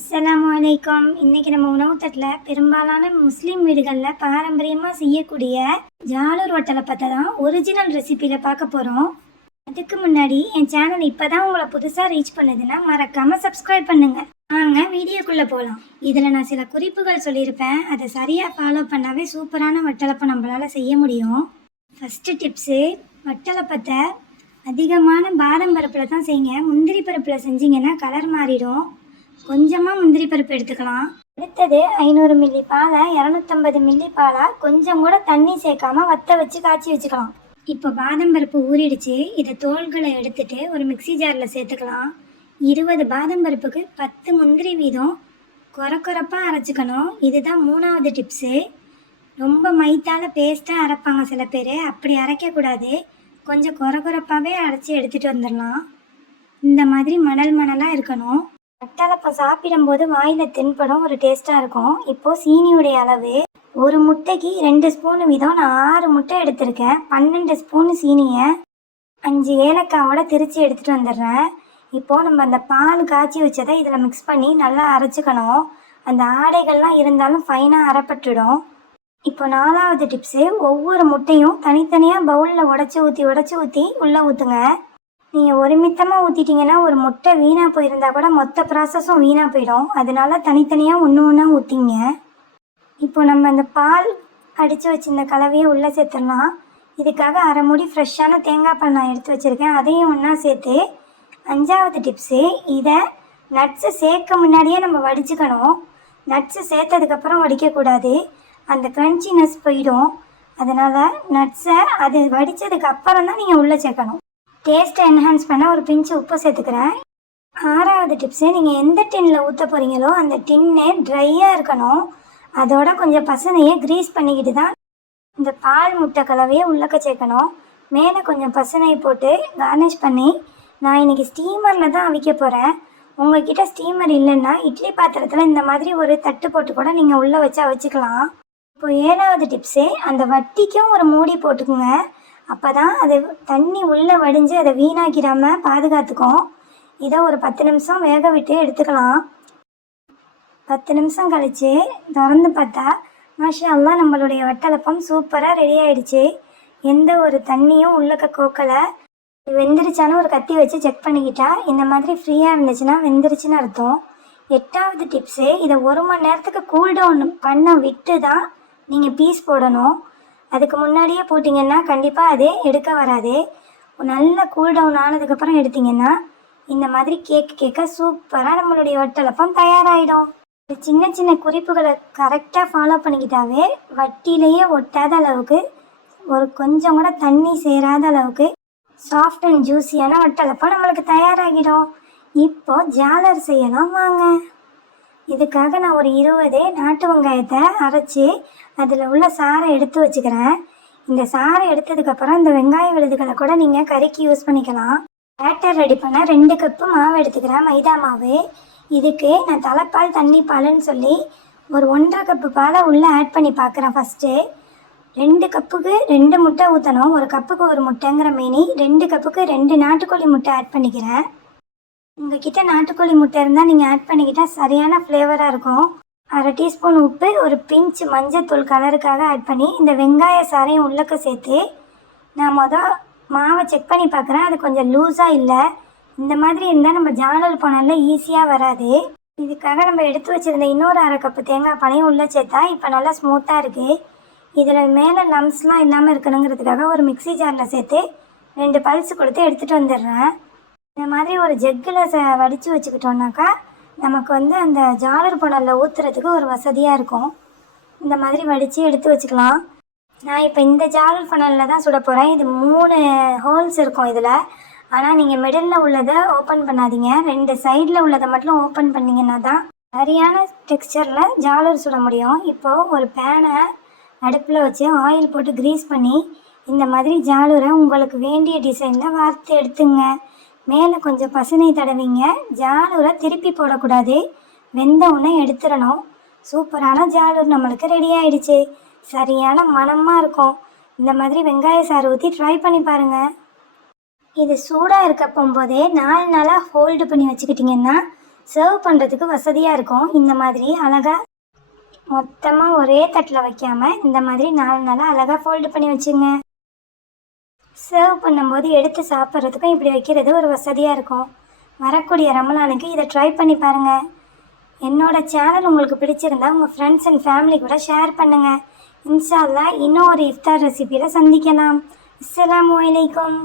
அஸ்ஸலாமு அலைக்கும். இன்றைக்கி நம்ம உணவு தட்டில் பெரும்பாலான முஸ்லீம் வீடுகளில் பாரம்பரியமாக செய்யக்கூடிய ஜாலூர் வட்டலை பற்றி தான் ஒரிஜினல் ரெசிப்பியில் பார்க்க போகிறோம். அதுக்கு முன்னாடி என் சேனல் இப்போ தான் உங்களை புதுசாக ரீச் பண்ணுதுன்னா மறக்காமல் சப்ஸ்கிரைப் பண்ணுங்கள். வாங்க வீடியோக்குள்ளே போகலாம். இதில் நான் சில குறிப்புகள் சொல்லியிருப்பேன். அதை சரியாக ஃபாலோ பண்ணாவே சூப்பரான வட்டலப்பை நம்மளால் செய்ய முடியும். ஃபஸ்ட்டு டிப்ஸு, வட்டலப்பத்தை அதிகமான பாதாம் பருப்பில் தான் செய்யுங்க. முந்திரி பருப்பில் செஞ்சிங்கன்னா கலர் மாறிடும். கொஞ்சமாக முந்திரி பருப்பு எடுத்துக்கலாம். அடுத்தது 500 மில்லி பாலை 250 மில்லி பாலாக கொஞ்சம் கூட தண்ணி சேர்க்காம வத்த வச்சு காய்ச்சி வச்சுக்கலாம். இப்போ பாதாம் பருப்பு ஊறிடுச்சு. இதை தோல்களை எடுத்துட்டு ஒரு மிக்சி ஜாரில் சேர்த்துக்கலாம். 20 பாதாம் பருப்புக்கு 10 முந்திரி வீதம் கொரப்பாக அரைச்சிக்கணும். இதுதான் 3வது டிப்ஸு. ரொம்ப மைத்தால் பேஸ்ட்டாக அரைப்பாங்க சில பேர், அப்படி அரைக்கக்கூடாது. கொஞ்சம் கொரப்பாகவே அரைச்சி எடுத்துகிட்டு வந்துடலாம். இந்த மாதிரி மணலாக இருக்கணும். வட்டலப்பம் சாப்பிடும்போது வாயில் தென்படும், ஒரு டேஸ்ட்டாக இருக்கும். இப்போது சீனியுடைய அளவு, ஒரு முட்டைக்கு 2 ஸ்பூன் வீதம். நான் 6 முட்டை எடுத்திருக்கேன். 12 ஸ்பூன் சீனியை 5 ஏலக்காவோட திரித்து எடுத்துகிட்டு வந்துடுறேன். இப்போது நம்ம அந்த பால் காய்ச்சி வச்சதை இதில் மிக்ஸ் பண்ணி நல்லா அரைச்சிக்கணும். அந்த ஆடைகள்லாம் இருந்தாலும் ஃபைனாக அரைப்பட்டுடும். இப்போ 4வது டிப்ஸு, ஒவ்வொரு முட்டையும் தனித்தனியாக பவுலில் உடச்சி ஊற்றி உள்ளே ஊற்றுங்க. நீங்கள் ஒருமித்தமாக ஊற்றிட்டிங்கன்னா ஒரு முட்டை வீணாக போயிருந்தால் கூட மொத்த ப்ராசஸும் வீணாக போயிடும். அதனால தனித்தனியாக ஒன்று ஊற்றிங்க. இப்போ நம்ம அந்த பால் அடித்து வச்சுருந்த கலவையை உள்ளே சேர்த்துடலாம். இதுக்காக அரை மூடி ஃப்ரெஷ்ஷான தேங்காய் பால் நான் எடுத்து வச்சுருக்கேன். அதையும் ஒன்றா சேர்த்து 5வது டிப்ஸு, இதை நட்ஸு சேர்க்க முன்னாடியே நம்ம வடிச்சுக்கணும். நட்ஸு சேர்த்ததுக்கப்புறம் வடிக்கக்கூடாது, அந்த க்ரன்ச்சினஸ் போயிடும். அதனால் நட்ஸை அது வடித்ததுக்கு அப்புறம் தான் நீங்கள் உள்ளே சேர்க்கணும். டேஸ்ட்டை என்ஹான்ஸ் பண்ண ஒரு பிஞ்சு உப்பு சேர்த்துக்கிறேன். 6வது டிப்ஸு, நீங்கள் எந்த டின்னில் ஊற்ற போகிறீங்களோ அந்த டின்னு ட்ரையாக இருக்கணும். அதோட கொஞ்சம் பசனையை க்ரீஸ் பண்ணிக்கிட்டு தான் இந்த பால் முட்டை கலவையை உள்ளக்க சேர்க்கணும். மேலே கொஞ்சம் பசனையை போட்டு கார்னிஷ் பண்ணி, நான் இன்றைக்கி ஸ்டீமரில் தான் அவிக்க போகிறேன். உங்கள்கிட்ட ஸ்டீமர் இல்லைன்னா இட்லி பாத்திரத்தில் இந்த மாதிரி ஒரு தட்டு போட்டு கூட நீங்கள் உள்ளே வச்சு அவிச்சிக்கலாம். இப்போ 7வது டிப்ஸு, அந்த வட்டிக்கும் ஒரு மூடி போட்டுக்குங்க. அப்போ தான் அது தண்ணி உள்ளே வடிஞ்சு அதை வீணாக்கிடாமல் பாதுகாத்துக்கும். இதை ஒரு 10 நிமிஷம் வேக விட்டு எடுத்துக்கலாம். 10 நிமிஷம் கழித்து திறந்து பார்த்தா மாஷா அல்லாஹ், நம்மளுடைய வட்டலப்பம் சூப்பராக ரெடி ஆகிடுச்சு. எந்த ஒரு தண்ணியும் உள்ளக்க கோக்கலை. வெந்துருச்சான்னு ஒரு கத்தி வச்சு செக் பண்ணிக்கிட்டா இந்த மாதிரி ஃப்ரீயாக இருந்துச்சுன்னா வெந்துருச்சுன்னு அர்த்தம். 8வது டிப்ஸு, இதை 1 மணி நேரத்துக்கு கூல்டவுன் பண்ண விட்டு தான் நீங்கள் பீஸ் போடணும். அதுக்கு முன்னாடியே போட்டிங்கன்னா கண்டிப்பாக அது எடுக்க வராது. நல்ல கூல்டவுன் ஆனதுக்கப்புறம் எடுத்திங்கன்னா இந்த மாதிரி கேக்காக சூப்பராக நம்மளுடைய வட்டலப்பம் தயாராகிடும். சின்ன சின்ன குறிப்புகளை கரெக்டாக ஃபாலோ பண்ணிக்கிட்டாவே வட்டிலேயே ஒட்டாத அளவுக்கு, ஒரு கொஞ்சம் கூட தண்ணி சேராத அளவுக்கு சாஃப்ட் அண்ட் ஜூஸியான வட்டலப்பம் நம்மளுக்கு தயாராகிடும். இப்போது ஜாலர் செய்யலாம் வாங்க. இதுக்காக நான் ஒரு 20 நாட்டு வெங்காயத்தை அரைச்சி அதில் உள்ள சாறை எடுத்து வச்சுக்கிறேன். இந்த சாறை எடுத்ததுக்கப்புறம் இந்த வெங்காய விழுதுகளை கூட நீங்கள் கறிக்கு யூஸ் பண்ணிக்கலாம். பேட்டர் ரெடி பண்ண 2 கப்பு மாவு எடுத்துக்கிறேன், மைதா மாவு. இதுக்கு நான் தலைப்பால் தண்ணி பால்னு சொல்லி ஒரு 1.5 கப்பு பாலை உள்ளே ஆட் பண்ணி பார்க்குறேன். ஃபஸ்ட்டு 2 கப்புக்கு 2 முட்டை ஊற்றணும். 1 கப்புக்கு 1 முட்டைங்கிற மீனி 2 கப்புக்கு 2 நாட்டுக்கோழி முட்டை ஆட் பண்ணிக்கிறேன். உங்கள்கிட்ட நாட்டுக்கோழி முட்டை இருந்தால் நீங்கள் ஆட் பண்ணிக்கிட்டால் சரியான ஃப்ளேவராக இருக்கும். அரை டீஸ்பூன் உப்பு, ஒரு பிஞ்ச் மஞ்சத்தூள் கலருக்காக ஆட் பண்ணி இந்த வெங்காய சாரையும் உள்ளக்க சேர்த்து நான் மாவை செக் பண்ணி பார்க்குறேன். அது கொஞ்சம் லூஸாக இல்லை. இந்த மாதிரி இருந்தால் நம்ம ஜாலல் போனால ஈஸியாக வராது. இதுக்காக நம்ம எடுத்து வச்சுருந்த இன்னொரு அரை கப்பு தேங்காய் பாலையும் உள்ளே சேர்த்தா இப்போ நல்லா ஸ்மூத்தாக இருக்குது. இதில் மேலே லம்ஸ்லாம் இல்லாமல் இருக்கணுங்கிறதுக்காக ஒரு மிக்சி ஜாரில் சேர்த்து 2 பல்ஸ் கொடுத்து எடுத்துகிட்டு வந்துடுறேன். இந்த மாதிரி ஒரு ஜெக்கில் வடித்து வச்சுக்கிட்டோம்னாக்கா நமக்கு அந்த ஜாலர் புனலில் ஊற்றுறதுக்கு ஒரு வசதியாக இருக்கும். இந்த மாதிரி வடித்து எடுத்து வச்சுக்கலாம். நான் இப்போ இந்த ஜாலர் புனலில் தான் சுட போகிறேன். இது 3 ஹோல்ஸ் இருக்கும் இதில். ஆனால் நீங்கள் மிடில் உள்ளதை ஓப்பன் பண்ணாதீங்க, 2 சைடில் உள்ளதை மட்டும் ஓப்பன் பண்ணிங்கன்னா தான் சரியான டெக்ஸ்சரில் ஜாலர் சுட முடியும். இப்போது ஒரு பேனை அடுப்பில் வச்சு ஆயில் போட்டு க்ரீஸ் பண்ணி இந்த மாதிரி ஜாலரை உங்களுக்கு வேண்டிய டிசைனில் வார்த்து எடுத்துங்க. மேலே கொஞ்சம் பசுனை தடவிங்க. ஜாலூரை திருப்பி போடக்கூடாது, வெந்த உடனே எடுத்துடணும். சூப்பரான ஜாலூர் நம்மளுக்கு ரெடி ஆகிடுச்சு. சரியான மணமாக இருக்கும். இந்த மாதிரி வெங்காய சாறு ஊற்றி ட்ரை பண்ணி பாருங்கள். இது சூடாக இருக்க போகும்போதே 4 நாளாக ஹோல்டு பண்ணி வச்சுக்கிட்டிங்கன்னா சர்வ் பண்ணுறதுக்கு வசதியாக இருக்கும். இந்த மாதிரி அழகாக மொத்தமாக ஒரே தட்டில் வைக்காமல் இந்த மாதிரி 4 நாளாக அழகாக ஃபோல்டு பண்ணி வச்சுங்க. சர்வ் பண்ணும்போது எடுத்து சாப்பிட்றதுக்கும் இப்படி வைக்கிறது ஒரு வசதியாக இருக்கும். வரக்கூடிய ரமலானுக்கு இதை ட்ரை பண்ணி பாருங்கள். என்னோடய சேனல் உங்களுக்கு பிடிச்சிருந்தா உங்கள் ஃப்ரெண்ட்ஸ் அண்ட் ஃபேமிலி கூட ஷேர் பண்ணுங்கள். இன்ஷா அல்லாஹ் இன்னும் ஒரு இஃப்தார் ரெசிபியில் சந்திக்கலாம். அஸ்ஸலாமு அலைக்கும்.